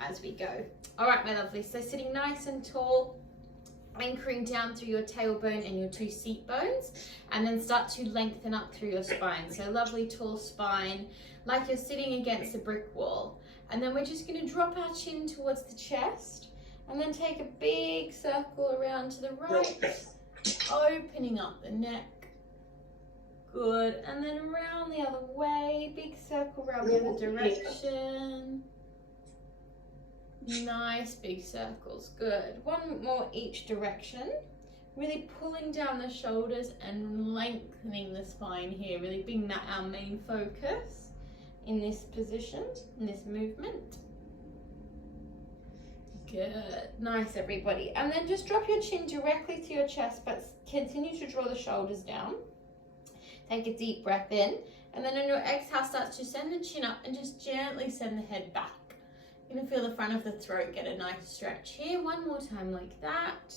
as we go. All right, my lovely. So sitting nice and tall, anchoring down through your tailbone and your 2 seat bones, and then start to lengthen up through your spine. So lovely tall spine, like you're sitting against a brick wall. And then we're just going to drop our chin towards the chest, and then take a big circle around to the right, opening up the neck. Good. And then around the other way, big circle around the other direction. Nice big circles. Good. One more each direction. Really pulling down the shoulders and lengthening the spine here. Really being that our main focus in this position, in this movement. Good. Nice, everybody. And then just drop your chin directly to your chest, but continue to draw the shoulders down. Take a deep breath in. And then on your exhale, start to send the chin up and just gently send the head back. You're going to feel the front of the throat get a nice stretch here. One more time like that.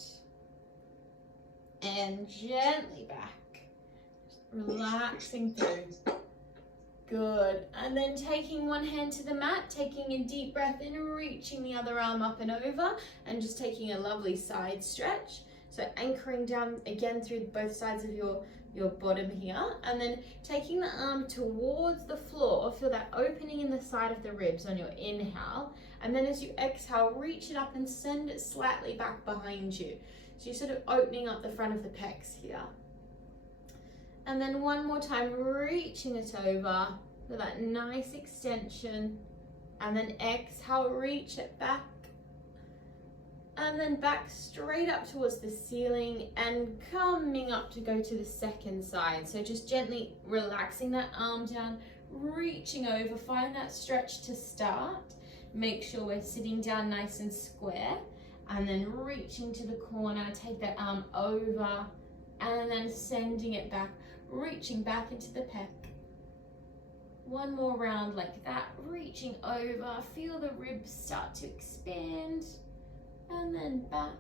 And gently back. Just relaxing through. Good. And then taking one hand to the mat, taking a deep breath in, reaching the other arm up and over, and just taking a lovely side stretch. So anchoring down again through both sides of your bottom here, and then taking the arm towards the floor. Feel that opening in the side of the ribs on your inhale, and then as you exhale, reach it up and send it slightly back behind you. So you're sort of opening up the front of the pecs here. And then one more time, reaching it over for that nice extension, and then exhale, reach it back. And then back straight up towards the ceiling and coming up to go to the second side. So just gently relaxing that arm down, reaching over, find that stretch to start. Make sure we're sitting down nice and square, and then reaching to the corner, take that arm over and then sending it back, reaching back into the pec. One more round like that, reaching over, feel the ribs start to expand. And then back,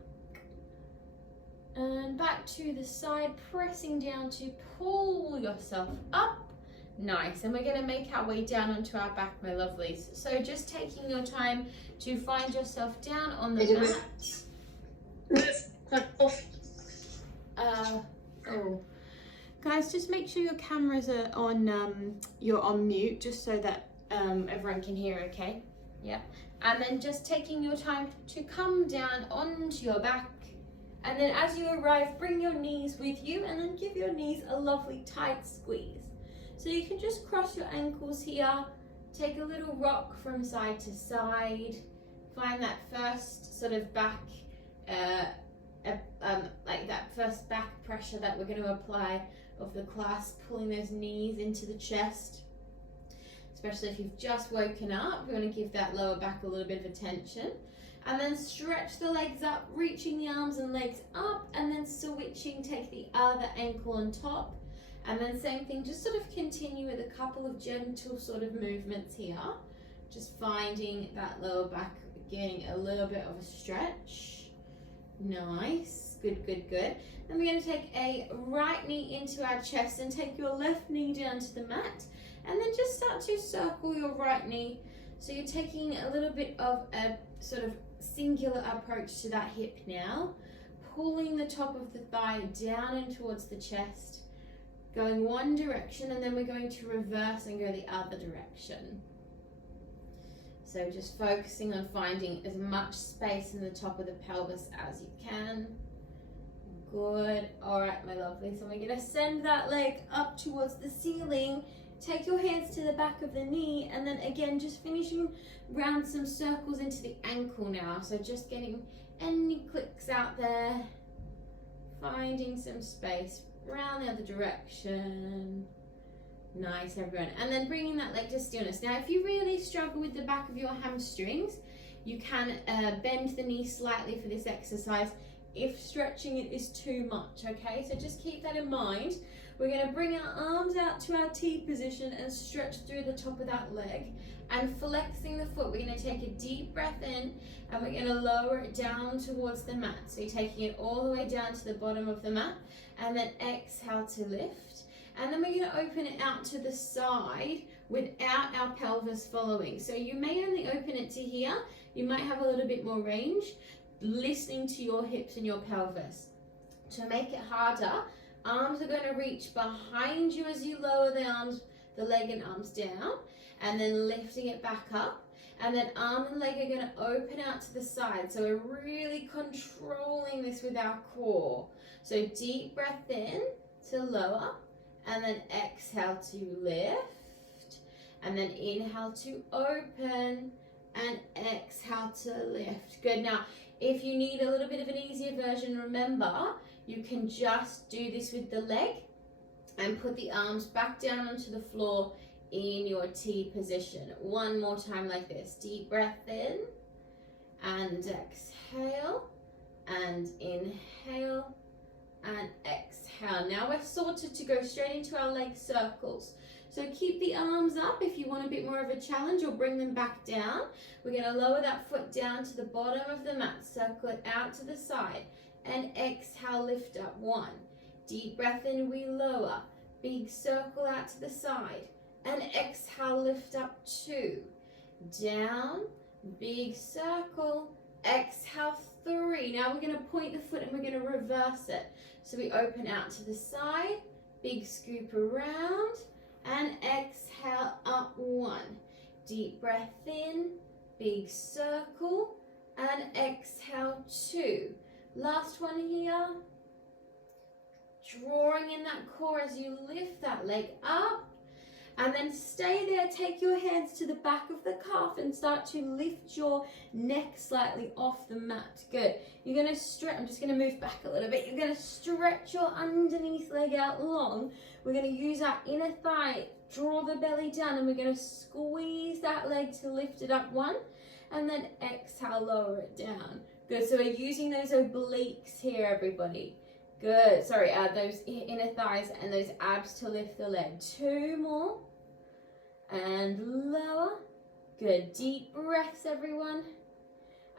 and back to the side, pressing down to pull yourself up. Nice. And we're going to make our way down onto our back, my lovelies. So just taking your time to find yourself down on the mat. Guys, just make sure your cameras are on, you're on mute, just so that everyone can hear, okay? Yeah. And then just taking your time to come down onto your back. And then as you arrive, bring your knees with you, and then give your knees a lovely tight squeeze. So you can just cross your ankles here, take a little rock from side to side, find that first sort of back, like that first back pressure that we're going to apply of the class, pulling those knees into the chest. Especially if you've just woken up, we want to give that lower back a little bit of attention. And then stretch the legs up, reaching the arms and legs up, and then switching, take the other ankle on top. And then same thing, just sort of continue with a couple of gentle sort of movements here. Just finding that lower back, getting a little bit of a stretch. Nice, good, good, good. Then we're going to take a right knee into our chest and take your left knee down to the mat. And then just start to circle your right knee. So you're taking a little bit of a sort of singular approach to that hip now. Pulling the top of the thigh down and towards the chest. Going one direction, and then we're going to reverse and go the other direction. So just focusing on finding as much space in the top of the pelvis as you can. Good. All right, my lovely. So we're going to send that leg up towards the ceiling. Take your hands to the back of the knee, and then again, just finishing round some circles into the ankle now. So just getting any clicks out there, finding some space, round the other direction. Nice, everyone. And then bringing that leg to stillness. Now, if you really struggle with the back of your hamstrings, you can bend the knee slightly for this exercise if stretching it is too much, okay? So just keep that in mind. We're going to bring our arms out to our T position and stretch through the top of that leg. And flexing the foot, we're going to take a deep breath in, and we're going to lower it down towards the mat. So you're taking it all the way down to the bottom of the mat, and then exhale to lift. And then we're going to open it out to the side, without our pelvis following. So you may only open it to here. You might have a little bit more range, listening to your hips and your pelvis. To make it harder, arms are going to reach behind you as you lower the leg and arms down, and then lifting it back up. And then arm and leg are going to open out to the side. So we're really controlling this with our core. So deep breath in to lower, and then exhale to lift, and then inhale to open, and exhale to lift. Good. Now, if you need a little bit of an easier version, remember, you can just do this with the leg and put the arms back down onto the floor in your T position. One more time like this. Deep breath in and exhale and inhale and exhale. Now we're sorted to go straight into our leg circles. So keep the arms up if you want a bit more of a challenge, or bring them back down. We're going to lower that foot down to the bottom of the mat, circle it out to the side, and exhale, lift up. 1. Deep breath in, we lower. Big circle out to the side. And exhale, lift up. 2. Down, big circle. Exhale, 3. Now we're going to point the foot and we're going to reverse it. So we open out to the side, big scoop around, and exhale up. 1. Deep breath in, big circle, and exhale. 2. Last one here. Drawing in that core as you lift that leg up. And then stay there, take your hands to the back of the calf and start to lift your neck slightly off the mat. Good. You're going to stretch, I'm just going to move back a little bit. You're going to stretch your underneath leg out long. We're going to use our inner thigh, draw the belly down, and we're going to squeeze that leg to lift it up. 1, and then exhale, lower it down. Good. So we're using those obliques here, everybody. Good. Sorry, those inner thighs and those abs to lift the leg. 2 more. And lower. Good. Deep breaths, everyone.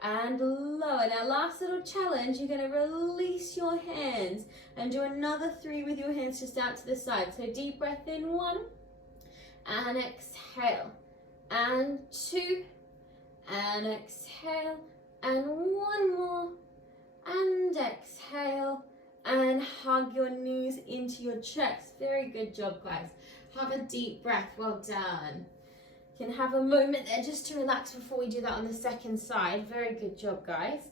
And lower. Now, last little challenge, you're going to release your hands and do another 3 with your hands just out to the side. So deep breath in, 1. And exhale. And 2. And exhale. And 1 more. And exhale. And hug your knees into your chest. Very good job, guys. Have a deep breath. Well done. You can have a moment there just to relax before we do that on the second side. Very good job, guys.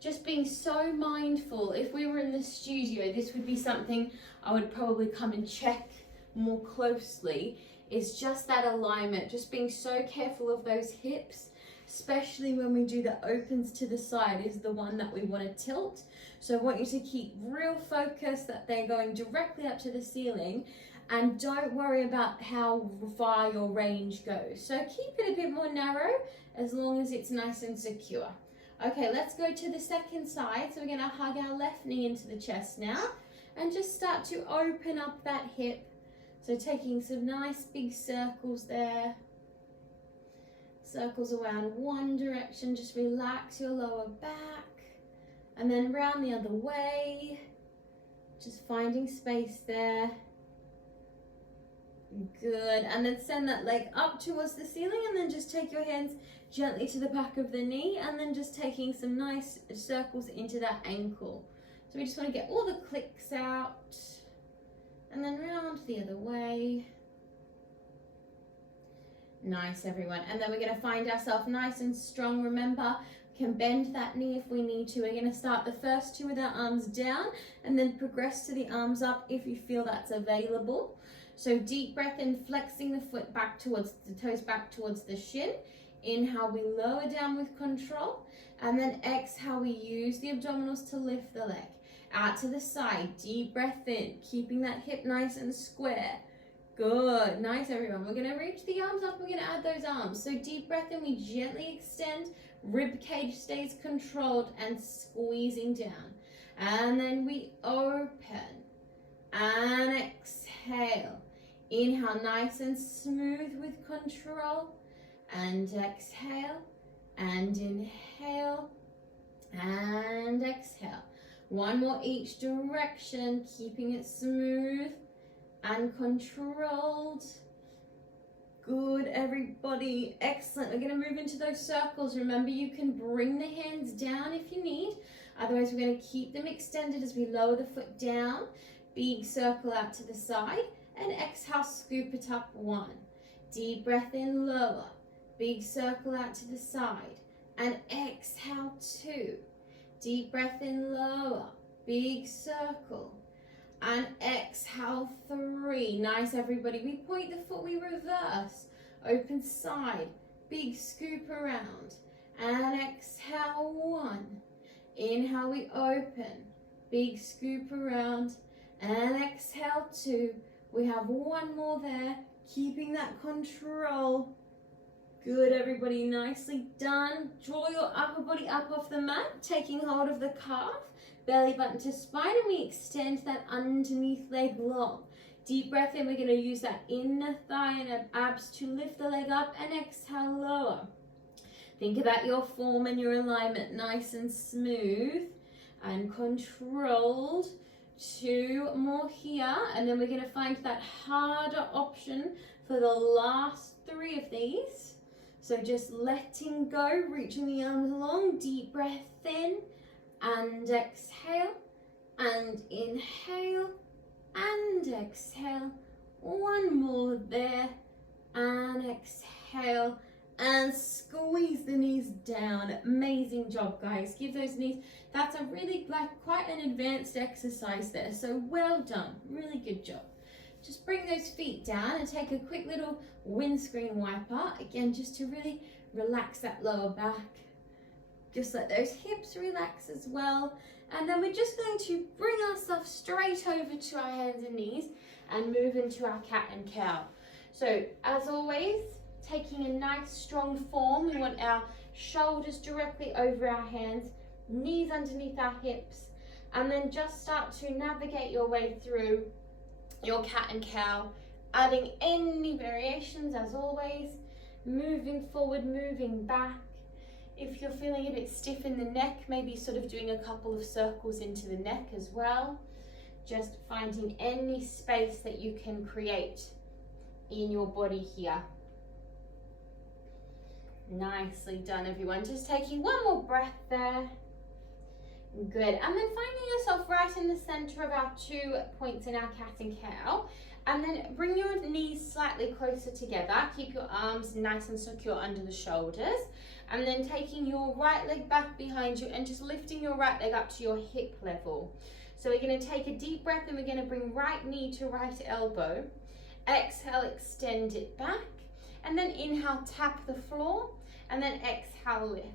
Just being so mindful. If we were in the studio, this would be something I would probably come and check more closely, is just that alignment. Just being so careful of those hips, especially when we do the opens to the side is the one that we want to tilt. So I want you to keep real focus that they're going directly up to the ceiling, and don't worry about how far your range goes. So keep it a bit more narrow as long as it's nice and secure. Okay, let's go to the second side. So we're going to hug our left knee into the chest now and just start to open up that hip. So taking some nice big circles there. Circles around one direction, just relax your lower back, and then round the other way, just finding space there. Good. And then send that leg up towards the ceiling, and then just take your hands gently to the back of the knee, and then just taking some nice circles into that ankle. So we just want to get all the clicks out, and then round the other way. Nice, everyone. And then we're going to find ourselves nice and strong. Remember, we can bend that knee if we need to. We're going to start the first 2 with our arms down, and then progress to the arms up if you feel that's available. So deep breath in, flexing the foot back towards the toes, back towards the shin. Inhale, we lower down with control, and then exhale, we use the abdominals to lift the leg out to the side. Deep breath in, keeping that hip nice and square. Good. Nice, everyone. We're going to reach the arms up. We're going to add those arms. So deep breath in, we gently extend. Rib cage stays controlled and squeezing down. And then we open and exhale. Inhale, nice and smooth with control. And exhale. And inhale. And exhale. 1 more each direction, keeping it smooth and controlled. Good, everybody. Excellent. We're going to move into those circles. Remember, you can bring the hands down if you need. Otherwise, we're going to keep them extended as we lower the foot down. Big circle out to the side. And exhale, scoop it up. 1. Deep breath in, lower. Big circle out to the side. And exhale, 2. Deep breath in, lower. Big circle. And exhale, 3. Nice, everybody. We point the foot, we reverse. Open side. Big scoop around. And exhale, 1. Inhale, we open. Big scoop around. And exhale, 2. We have 1 more there. Keeping that control. Good, everybody. Nicely done. Draw your upper body up off the mat, taking hold of the calf. Belly button to spine, and we extend that underneath leg long. Deep breath in. We're going to use that inner thigh and abs to lift the leg up, and exhale, lower. Think about your form and your alignment, nice and smooth and controlled. 2 more here, and then we're going to find that harder option for the last 3 of these. So just letting go, reaching the arms long, deep breath in, and exhale, and inhale, and exhale. 1 more there, and exhale, and squeeze the knees down. Amazing job, guys. Give those knees. That's a really quite an advanced exercise there. So well done. Really good job. Just bring those feet down and take a quick little windscreen wiper. Again, just to really relax that lower back. Just let those hips relax as well. And then we're just going to bring ourselves straight over to our hands and knees and move into our cat and cow. So as always, taking a nice strong form, we want our shoulders directly over our hands, knees underneath our hips, and then just start to navigate your way through your cat and cow, adding any variations as always, moving forward, moving back. If you're feeling a bit stiff in the neck, maybe sort of doing a couple of circles into the neck as well. Just finding any space that you can create in your body here. Nicely done, everyone. Just taking 1 more breath there. Good. And then finding yourself right in the center of our 2 points in our cat and cow. And then bring your knees slightly closer together. Keep your arms nice and secure under the shoulders. And then taking your right leg back behind you and just lifting your right leg up to your hip level. So we're going to take a deep breath and we're going to bring right knee to right elbow. Exhale, extend it back. And then inhale, tap the floor. And then exhale, lift.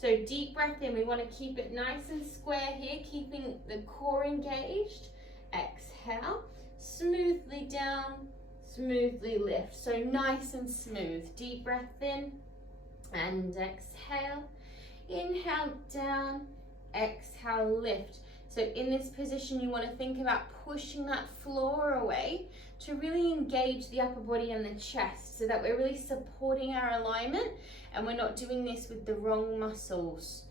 So deep breath in. We want to keep it nice and square here, keeping the core engaged. Exhale. Smoothly down, smoothly lift. So nice and smooth. Deep breath in and exhale. Inhale down, exhale, lift. So in this position, you want to think about pushing that floor away to really engage the upper body and the chest so that we're really supporting our alignment and we're not doing this with the wrong muscles.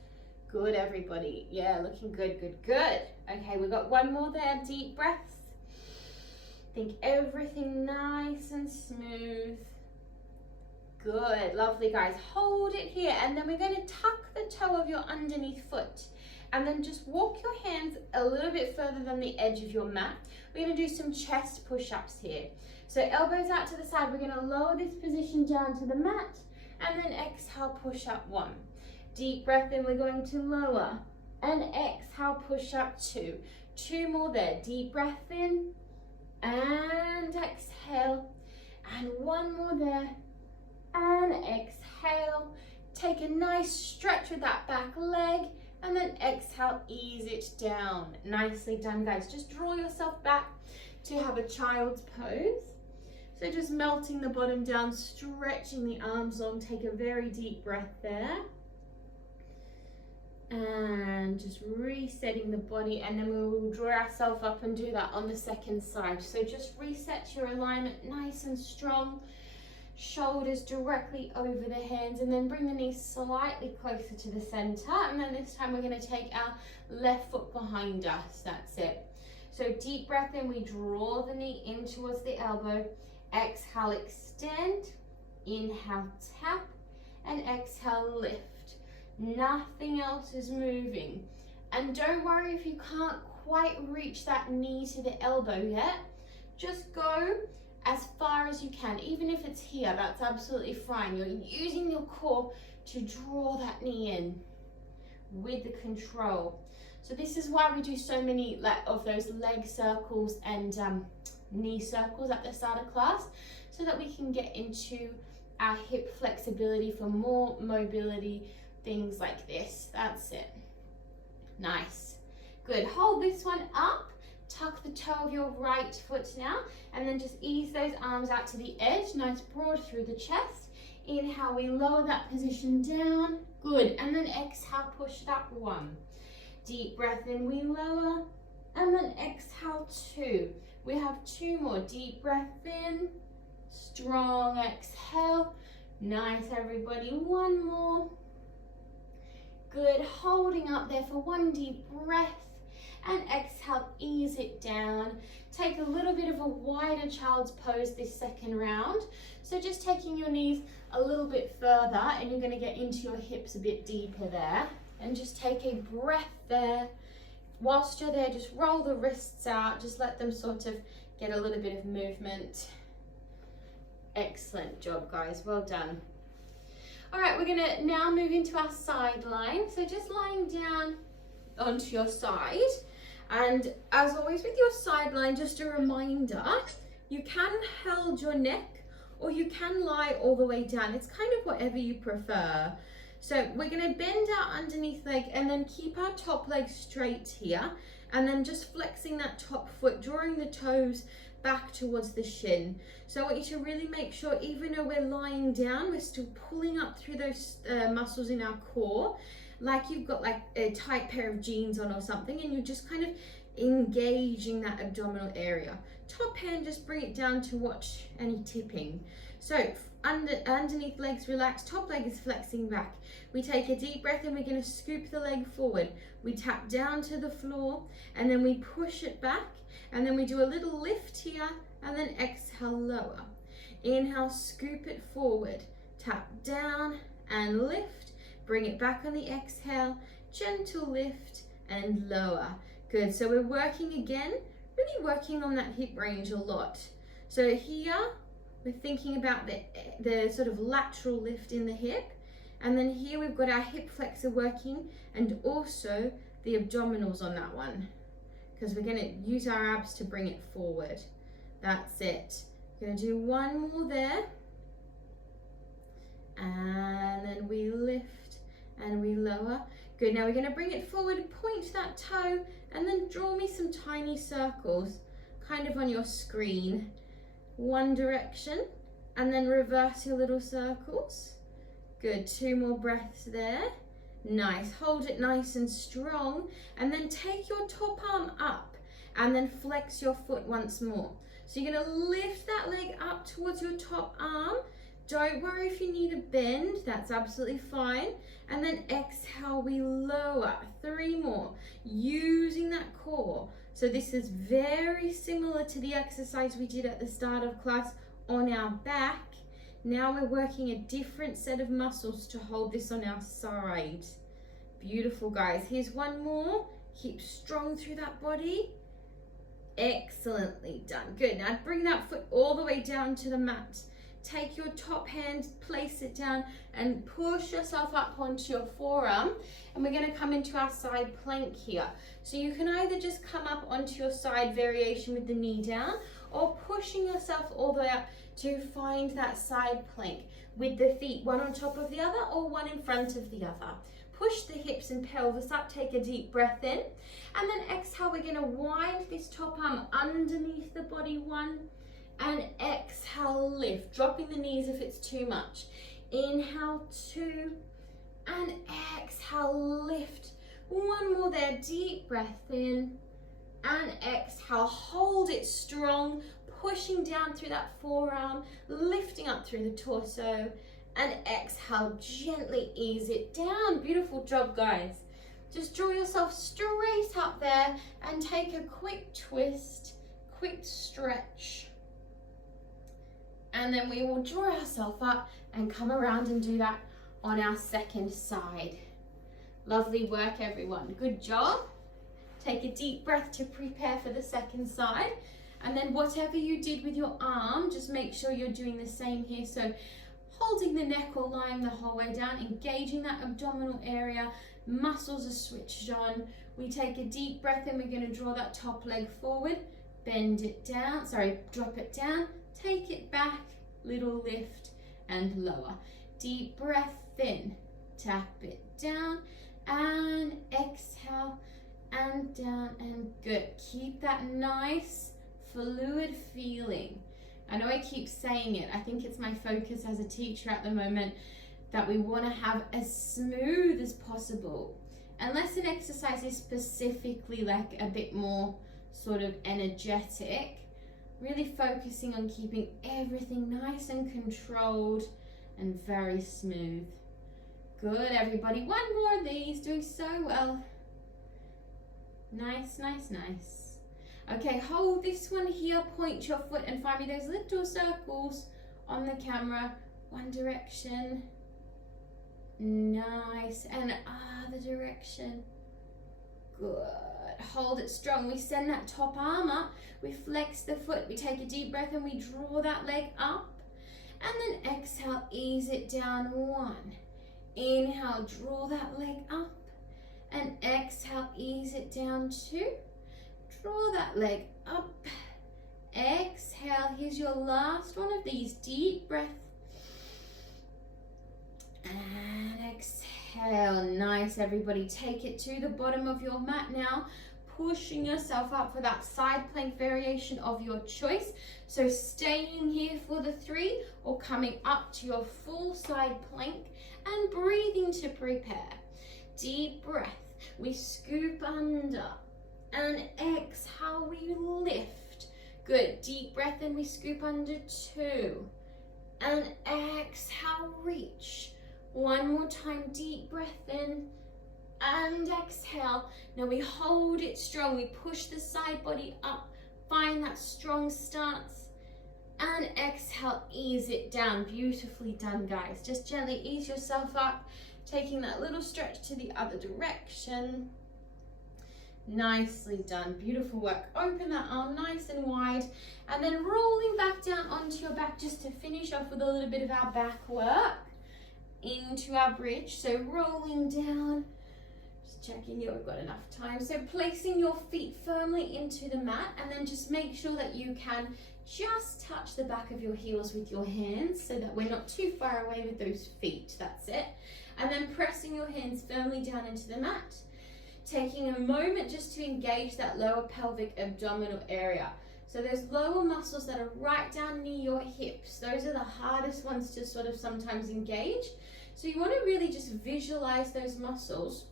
Good, everybody. Yeah, looking good, good, good. Okay, we've got 1 more there. Deep breaths. Think everything nice and smooth. Good, lovely, guys. Hold it here, and then we're going to tuck the toe of your underneath foot, and then just walk your hands a little bit further than the edge of your mat. We're going to do some chest push-ups here. So elbows out to the side. We're going to lower this position down to the mat, and then exhale, push up 1. Deep breath in. We're going to lower, and exhale, push up 2. 2 more there. Deep breath in. And exhale, and 1 more there, and exhale. Take a nice stretch with that back leg, and then exhale, ease it down. Nicely done, guys. Just draw yourself back to have a child's pose. So just melting the bottom down, stretching the arms long. Take a very deep breath there. And just resetting the body, and then we will draw ourselves up and do that on the second side. So just reset your alignment nice and strong, shoulders directly over the hands, and then bring the knees slightly closer to the center. And then this time we're going to take our left foot behind us. That's it. So deep breath in, we draw the knee in towards the elbow. Exhale, extend. Inhale, tap, and exhale, lift. Nothing else is moving. And don't worry if you can't quite reach that knee to the elbow yet. Just go as far as you can. Even if it's here, that's absolutely fine. You're using your core to draw that knee in with the control. So this is why we do so many of those leg circles and knee circles at the start of class, so that we can get into our hip flexibility for more mobility, things like this. That's it. Nice. Good. Hold this one up. Tuck the toe of your right foot now, and then just ease those arms out to the edge, nice broad through the chest. Inhale, we lower that position down. Good. And then exhale, push it up. 1. Deep breath in, we lower, and then exhale 2. We have 2 more. Deep breath in, strong exhale. Nice, everybody. 1 more. Good. Holding up there for 1 deep breath. And exhale, ease it down. Take a little bit of a wider child's pose this second round. So just taking your knees a little bit further, and you're going to get into your hips a bit deeper there. And just take a breath there. Whilst you're there, just roll the wrists out. Just let them sort of get a little bit of movement. Excellent job, guys. Well done. All right, we're going to now move into our side line. So just lying down onto your side. And as always with your side line, just a reminder, you can hold your neck or you can lie all the way down. It's kind of whatever you prefer. So we're going to bend our underneath leg and then keep our top leg straight here, and then just flexing that top foot, drawing the toes back towards the shin. So I want you to really make sure, even though we're lying down, we're still pulling up through those muscles in our core, like you've got like a tight pair of jeans on or something, and you're just kind of engaging that abdominal area. Top hand, just bring it down to watch any tipping. So underneath legs relaxed, top leg is flexing back. We take a deep breath and we're going to scoop the leg forward. We tap down to the floor and then we push it back, and then we do a little lift here and then exhale, lower. Inhale, scoop it forward, tap down and lift. Bring it back on the exhale, gentle lift and lower. Good. So we're working again, really working on that hip range a lot. So here we're thinking about the sort of lateral lift in the hip, and then here we've got our hip flexor working and also the abdominals on that one, because we're going to use our abs to bring it forward. That's it. We're going to do 1 more there, and then we lift and we lower. Good. Now we're going to bring it forward, point that toe, and then draw me some tiny circles kind of on your screen. 1 direction, and then reverse your little circles. Good. 2 more breaths there. Nice. Hold it nice and strong, and then take your top arm up and then flex your foot once more. So you're going to lift that leg up towards your top arm. Don't worry if you need a bend, that's absolutely fine. And then exhale, we lower. 3 more, using that core. So this is very similar to the exercise we did at the start of class on our back. Now we're working a different set of muscles to hold this on our side. Beautiful, guys. Here's 1 more. Keep strong through that body. Excellently done. Good. Now bring that foot all the way down to the mat. Take your top hand, place it down, and push yourself up onto your forearm. And we're going to come into our side plank here. So you can either just come up onto your side variation with the knee down, or pushing yourself all the way up to find that side plank with the feet one on top of the other or one in front of the other. Push the hips and pelvis up, take a deep breath in, and then exhale. We're going to wind this top arm underneath the body, 1, and exhale, lift, dropping the knees if it's too much. Inhale, 2, and exhale, lift. 1 more there, deep breath in, and exhale, hold it strong, pushing down through that forearm, lifting up through the torso, and exhale, gently ease it down. Beautiful job, guys. Just draw yourself straight up there and take a quick twist, quick stretch, And then we will draw ourselves up and come around and do that on our second side. Lovely work, everyone. Good job. Take a deep breath to prepare for the second side. And then whatever you did with your arm, just make sure you're doing the same here. So holding the neck or lying the whole way down, engaging that abdominal area, muscles are switched on. We take a deep breath and we're going to draw that top leg forward, bend it down, drop it down, take it back, little lift and lower. Deep breath in, tap it down and exhale and down and good. Keep that nice fluid feeling. I know I keep saying it. I think it's my focus as a teacher at the moment that we want to have as smooth as possible. Unless an exercise is specifically like a bit more sort of energetic, really focusing on keeping everything nice and controlled and very smooth. Good, everybody. One more of these. Doing so well. Nice, nice, nice. Okay, hold this one here, point your foot and find me those little circles on the camera. One direction. Nice. And other direction. Good. Hold it strong. We send that top arm up. We flex the foot. We take a deep breath and we draw that leg up. And then exhale, ease it down. One. Inhale, draw that leg up. And exhale, ease it down. Two. Draw that leg up. Exhale. Here's your last one of these. Deep breath. And exhale. Nice, everybody. Take it to the bottom of your mat now. Pushing yourself up for that side plank variation of your choice. So staying here for the 3 or coming up to your full side plank and breathing to prepare. Deep breath. We scoop under and exhale. We lift. Good. Deep breath and we scoop under 2 and exhale. Reach. One more time. Deep breath in and exhale. Now we hold it strong. We push the side body up. Find that strong stance. And exhale, ease it down. Beautifully done, guys. Just gently ease yourself up. Taking that little stretch to the other direction. Nicely done. Beautiful work. Open that arm nice and wide. And then rolling back down onto your back just to finish off with a little bit of our back work. Into our bridge. So rolling down. Checking you've got enough time. So placing your feet firmly into the mat and then just make sure that you can just touch the back of your heels with your hands so that we're not too far away with those feet. That's it. And then pressing your hands firmly down into the mat. Taking a moment just to engage that lower pelvic abdominal area. So those lower muscles that are right down near your hips, those are the hardest ones to sort of sometimes engage. So you want to really just visualize those muscles.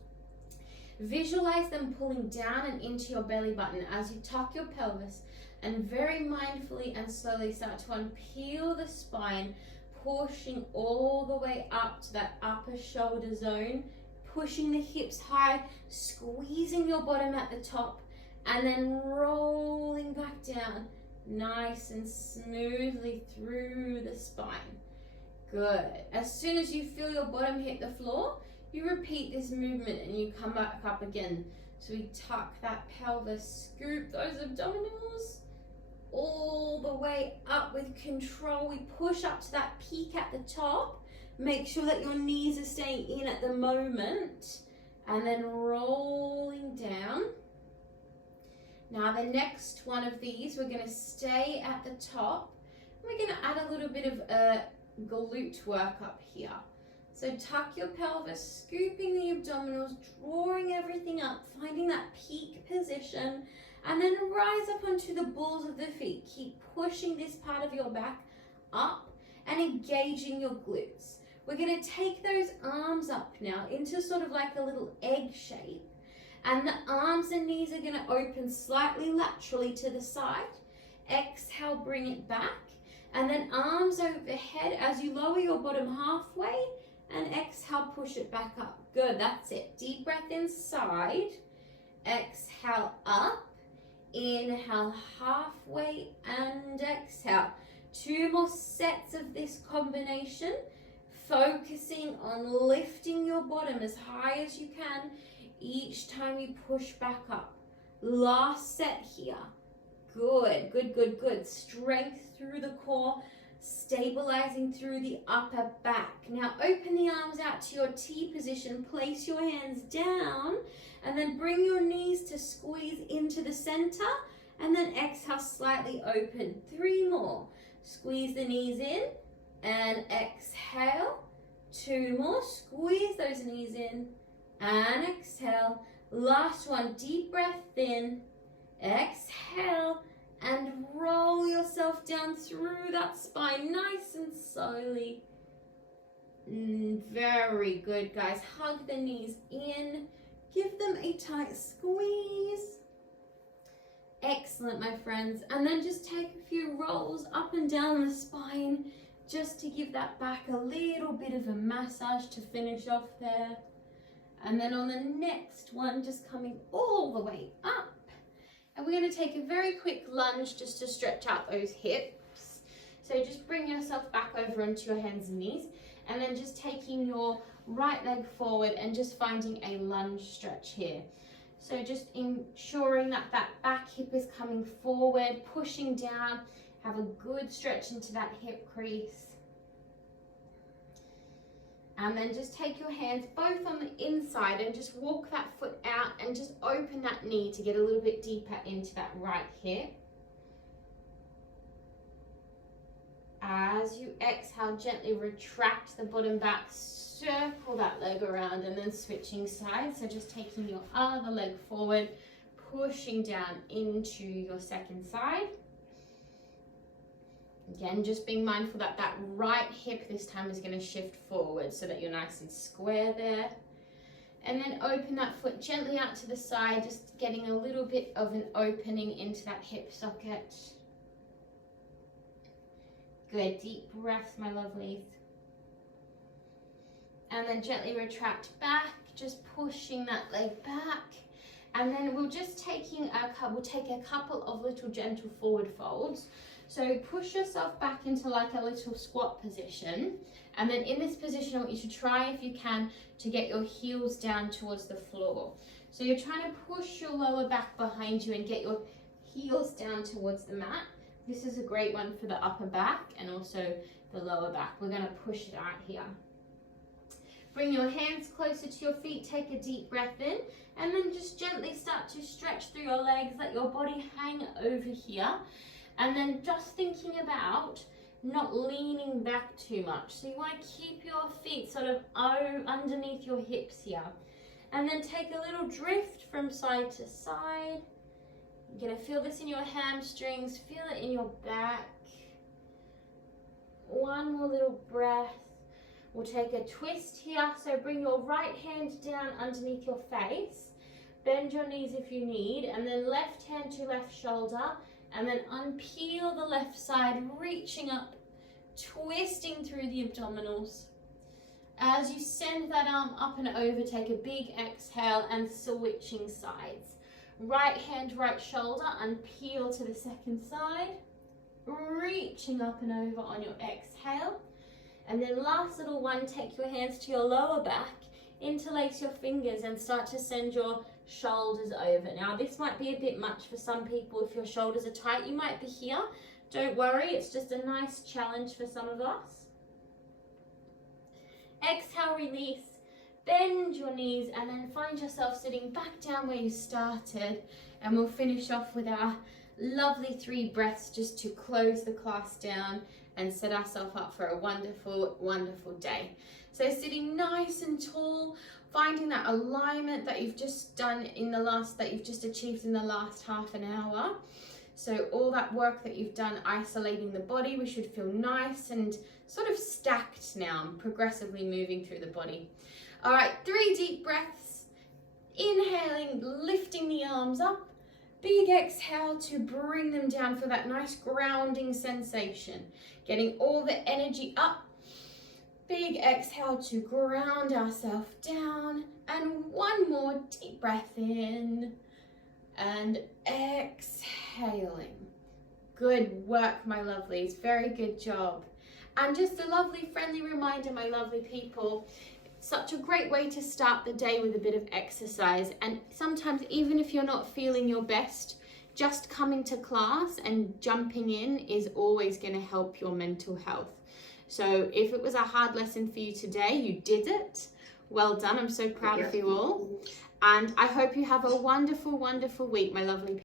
Visualize them pulling down and into your belly button as you tuck your pelvis and very mindfully and slowly start to unpeel the spine, pushing all the way up to that upper shoulder zone, pushing the hips high, squeezing your bottom at the top, and then rolling back down nice and smoothly through the spine. Good. As soon as you feel your bottom hit the floor, you repeat this movement and you come back up again. So we tuck that pelvis, scoop those abdominals all the way up with control. We push up to that peak at the top. Make sure that your knees are staying in at the moment. And then rolling down. Now the next one of these, we're going to stay at the top. We're going to add a little bit of glute work up here. So tuck your pelvis, scooping the abdominals, drawing everything up, finding that peak position, and then rise up onto the balls of the feet. Keep pushing this part of your back up and engaging your glutes. We're going to take those arms up now into sort of like a little egg shape, and the arms and knees are going to open slightly laterally to the side. Exhale, bring it back, and then arms overhead as you lower your bottom halfway. And exhale, push it back up. Good, that's it. Deep breath inside. Exhale up. Inhale halfway and exhale. 2 more sets of this combination, focusing on lifting your bottom as high as you can each time you push back up. Last set here. Good, good, good, good. Strength through the core, stabilizing through the upper back. Now open the arms out to your T position, place your hands down, and then bring your knees to squeeze into the center, and then exhale, slightly open. 3 more. Squeeze the knees in, and exhale. 2 more. Squeeze those knees in, and exhale. Last one. Deep breath in, exhale, and roll yourself down through that spine nice and slowly. Very good, guys. Hug the knees in. Give them a tight squeeze. Excellent, my friends. And then just take a few rolls up and down the spine just to give that back a little bit of a massage to finish off there. And then on the next one, just coming all the way up. And we're going to take a very quick lunge just to stretch out those hips. So just bring yourself back over onto your hands and knees, and then just taking your right leg forward and just finding a lunge stretch here. So just ensuring that that back hip is coming forward, pushing down, have a good stretch into that hip crease. And then just take your hands both on the inside and just walk that foot out and just open that knee to get a little bit deeper into that right hip. As you exhale, gently retract the bottom back, circle that leg around, and then switching sides. So just taking your other leg forward, pushing down into your second side. Again, just being mindful that that right hip this time is going to shift forward so that you're nice and square there. And then open that foot gently out to the side, just getting a little bit of an opening into that hip socket. Good, deep breaths, my lovelies. And then gently retract back, just pushing that leg back. And then we'll just take a couple of little gentle forward folds. So push yourself back into like a little squat position. And then in this position, I want you to try, if you can, to get your heels down towards the floor. So you're trying to push your lower back behind you and get your heels down towards the mat. This is a great one for the upper back and also the lower back. We're going to push it out here. Bring your hands closer to your feet, take a deep breath in, and then just gently start to stretch through your legs, let your body hang over here. And then just thinking about not leaning back too much. So you want to keep your feet sort of underneath your hips here. And then take a little drift from side to side. You're going to feel this in your hamstrings, feel it in your back. One more little breath. We'll take a twist here. So bring your right hand down underneath your face. Bend your knees if you need. And then left hand to left shoulder. And then unpeel the left side, reaching up, twisting through the abdominals. As you send that arm up and over, take a big exhale and switching sides. Right hand, right shoulder, unpeel to the second side, reaching up and over on your exhale. And then last little one, take your hands to your lower back, interlace your fingers and start to send your shoulders over. Now this might be a bit much for some people. If your shoulders are tight, you might be here. Don't worry, it's just a nice challenge for some of us. Exhale, release, bend your knees and then find yourself sitting back down where you started, and we'll finish off with our lovely 3 breaths just to close the class down and set ourselves up for a wonderful, wonderful day. So sitting nice and tall, finding that alignment that you've just done that you've just achieved in the last half an hour. So all that work that you've done isolating the body, we should feel nice and sort of stacked now, progressively moving through the body. All right, 3 deep breaths. Inhaling, lifting the arms up. Big exhale to bring them down for that nice grounding sensation. Getting all the energy up. Big exhale to ground ourselves down. And one more deep breath in. And exhaling. Good work, my lovelies. Very good job. And just a lovely, friendly reminder, my lovely people, such a great way to start the day with a bit of exercise. And sometimes, even if you're not feeling your best, just coming to class and jumping in is always going to help your mental health. So if it was a hard lesson for you today, you did it. Well done. I'm so proud of you all. And I hope you have a wonderful, wonderful week, my lovely people.